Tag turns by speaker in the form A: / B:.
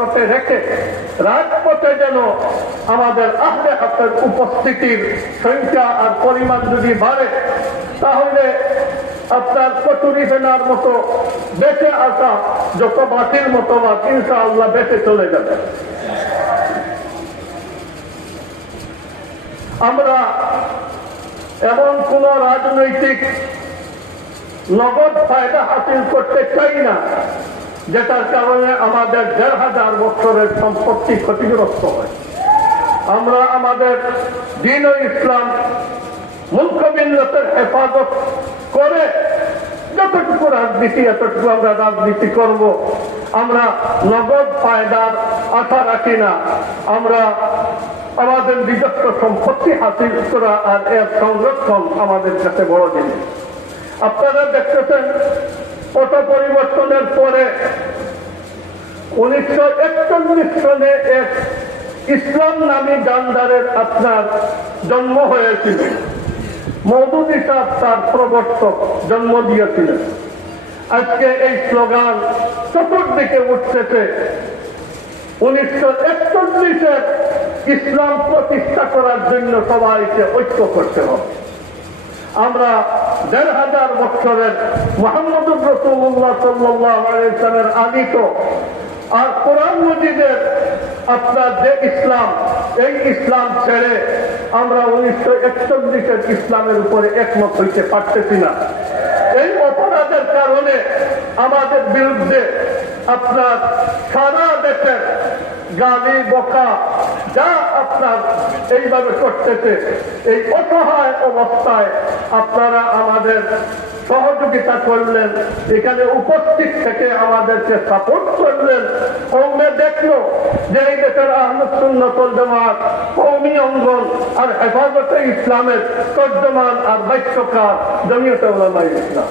A: হেফাজতে রেখে রাজপথে যেন আমাদের আহলে হাতের উপস্থিতির সংখ্যা আর পরিমাণ যদি বাড়ে, তাহলে আপনার কচুরি ফেনার মতো বেঁচে আসা যত বাতির মতো বা ইনশাআল্লাহ বেঁচে চলে যাবে। আমরা এমন কোন রাজনৈতিক নগদ ফায়দা হাসিল করতে চাই না। যেটার কারণে আমাদের দেড় হাজার বছরের সম্পত্তি ক্ষতিগ্রস্ত হয়। আমরা আমাদের দিন ও ইসলাম মুখ্যবিন্দতের হেফাজত করে যতটুকু রাজনীতি, এতটুকু আমরা রাজনীতি করব। আমরা নগদ ফায়দার আশা রাখি না। আমরা আমাদের নিজস্ব সম্পত্তি হাসিল করা আর এর সংরক্ষণ আমাদের কাছে বড় জিনিস আপনারা দেখতেছেন, পট পরিবর্তনের পরে উনিশশো একচল্লিশ সনে এক ইসলাম নামী গান্ধারের আপনার জন্ম হয়েছিল। মৌদুদি সাহ তার প্রবর্তক জন্ম দিয়েছিলেন। আজকে এই স্লোগান চতুর্দিকে উঠতেছে। উনিশশো একচল্লিশের ইসলাম প্রতিষ্ঠা করার জন্য সবাইকে ঐক্য করতে হবে। আমরা দেড় হাজার বছরের মোহাম্মদুর রসুল্লাহ সাল্লামের আদিত আর কোরআন মজিদের আপনার যে ইসলাম, এই ইসলাম ছেড়ে আমরা উনিশশো একচল্লিশের ইসলামের উপরে একমত হইতে পারতেছি না। এই অপরাধের কারণে আমাদের বিরুদ্ধে আপনার সারা দেশের গালি, বকা, যা আপনার এইভাবে করতেছে, এই অসহায় অবস্থায় আপনারা আমাদের সহযোগিতা করলেন। এখানে উপস্থিত থেকে আমাদেরকে সাপোর্ট করলেন। কৌমে দেখল যে এই দেশের আহমদ কৌমি অঙ্গন আর হেফাজতে ইসলামের তর্জমান আর বাক্যকার জমিয়তে ইসলাম।